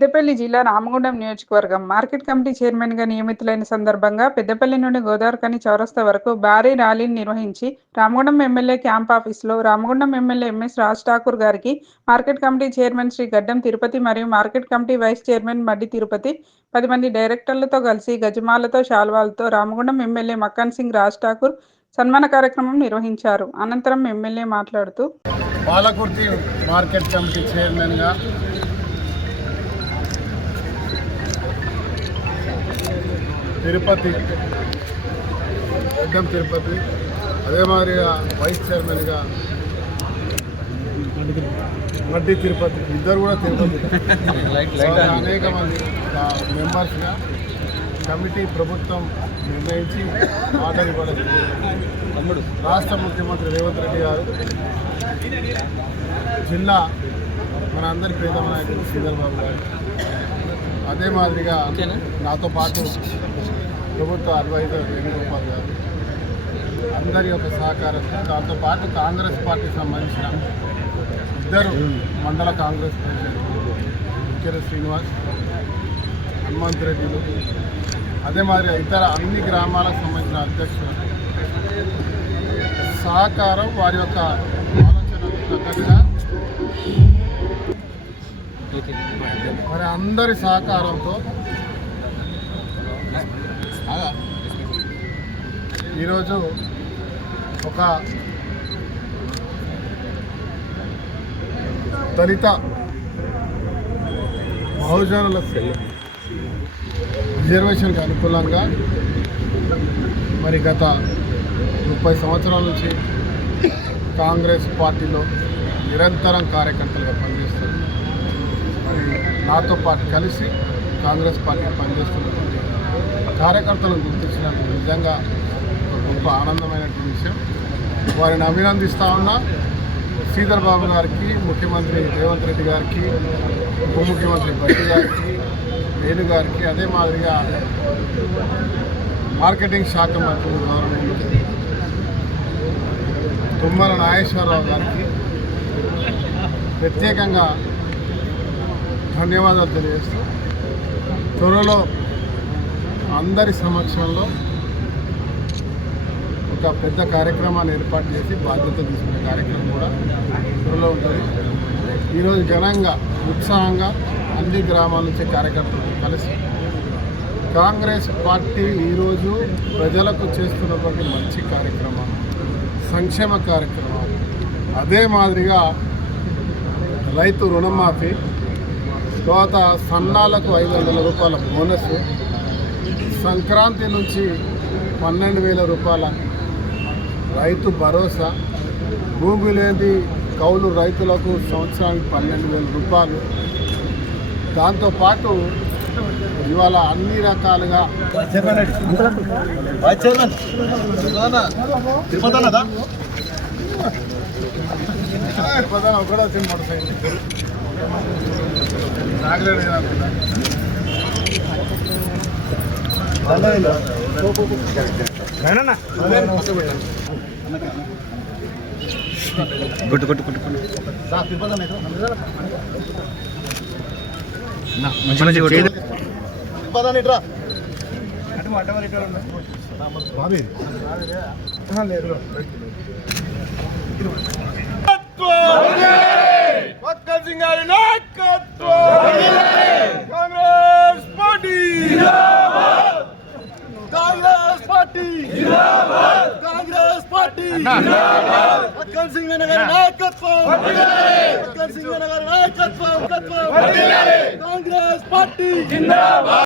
పెద్దపల్లి జిల్లా రామగుండం నియోజకవర్గం market committee చైర్మన్గా నియమితులైన సందర్భంగా పెద్దపల్లి నుండి గోదావరిఖని చౌరస్తా వరకు భారీ ర్యాలీని నిర్వహించి రామగుండం ఎమ్మెల్యే క్యాంప్ ఆఫీసులో రామగుండం ఎమ్మెల్యే ఎంఎస్ రాజ్ ఠాకూర్ గారికి market committee chairman Shri Gaddam Tirupati మరియు market committee vice chairman Maddi Tirupati 10 మంది డైరెక్టర్లతో కలిసి గజమాలతో శాల్వాలతో రామగుండం ఎమ్మెల్యే మక్కన్ సింగ్ రాజ్ ఠాకూర్ సన్మాన కార్యక్రమం నిర్వహించారు. అనంతరం ఎమ్మెల్యే మాట్లాడుతూ పాలకుర్తి మార్కెట్ కమిటీ చైర్మన్గా తిరుపతి గడ్డం తిరుపతి, అదే మాదిరిగా వైస్ చైర్మన్గా మడ్డి తిరుపతి, ఇద్దరు కూడా తిరుపతి, అనేక మంది మెంబర్స్గా కమిటీ ప్రభుత్వం నిర్ణయించి ఆర్డర్ ఇవ్వడం. రాష్ట్ర ముఖ్యమంత్రి రేవంత్ రెడ్డి గారు, జిల్లా మన అందరి ప్రియతమ నాయకుడు శ్రీధర్ బాబు గారు, అదే మాదిరిగా నాతో పాటు ప్రభుత్వ అడ్వైజర్ వేణుగోపాల్ గారు, అందరి యొక్క సహకారంతో, దాంతోపాటు కాంగ్రెస్ పార్టీకి సంబంధించిన ఇద్దరు మండల కాంగ్రెస్ ప్రెసిడెంట్ ముఖ్యర శ్రీనివాస్, హనుమంత్ రెడ్డిలు, అదే మాదిరిగా ఇతర అన్ని గ్రామాలకు సంబంధించిన అధ్యక్షులు సహకారం, వారి యొక్క ఆలోచనకు తగ్గట్టుగా మరి అందరి సహకారంతో ఈరోజు ఒక దళిత బహుజనులకు రిజర్వేషన్కి అనుకూలంగా మరి గత 30 సంవత్సరాల నుంచి కాంగ్రెస్ పార్టీలో నిరంతరం కార్యకర్తలుగా పనిచేస్తారు. మరి నాతో పాటు కలిసి కాంగ్రెస్ పార్టీ పనిచేస్తున్నటువంటి కార్యకర్తలను గుర్తించినందుకు నిజంగా ఒక గొప్ప ఆనందమైనటువంటి విషయం. వారిని అభినందిస్తూ ఉన్నా. శ్రీధర్ బాబు గారికి, ముఖ్యమంత్రి రేవంత్ రెడ్డి గారికి, ఉప ముఖ్యమంత్రి భట్టి గారికి, వేణు గారికి, అదే మాదిరిగా మార్కెటింగ్ శాఖ మంత్రి గవర్నమెంట్ తుమ్మల నాగేశ్వరరావు గారికి ప్రత్యేకంగా ధన్యవాదాలు తెలియజేస్తూ, త్వరలో అందరి సమక్షంలో ఒక పెద్ద కార్యక్రమాన్ని ఏర్పాటు చేసి బాధ్యత తీసుకునే కార్యక్రమం కూడా త్వరలో ఉంటుంది. ఈరోజు ఘనంగా ఉత్సాహంగా అన్ని గ్రామాల నుంచి కార్యకర్తలు కలిసి కాంగ్రెస్ పార్టీ ఈరోజు ప్రజలకు చేస్తున్నటువంటి మంచి కార్యక్రమాలు, సంక్షేమ కార్యక్రమాలు, అదే మాదిరిగా రైతు రుణమాఫీ, తర్వాత సన్నాలకు 500 రూపాయల బోనస్, సంక్రాంతి నుంచి 12,000 రూపాయల రైతు భరోసా, భూమి లేని కౌలు రైతులకు సంవత్సరానికి 12,000 రూపాయలు, దాంతోపాటు ఇవాళ అన్ని రకాలుగా ఒకటో మోటార్ సైకిల్ కొట్టు కొట్టు కొట్టు మక్కన్ సింగ్ గారి నాయకత్వం, కాంగ్రెస్ పార్టీ జిందాబాద్, కాంగ్రెస్ పార్టీ జిందాబాద్, కాంగ్రెస్ పార్టీ జిందాబాద్, మక్కన్ సింగ్ గారి నాయకత్వం, మక్కన్ సింగ్ గారి నాయకత్వం, కాంగ్రెస్ పార్టీ జిందాబాద్.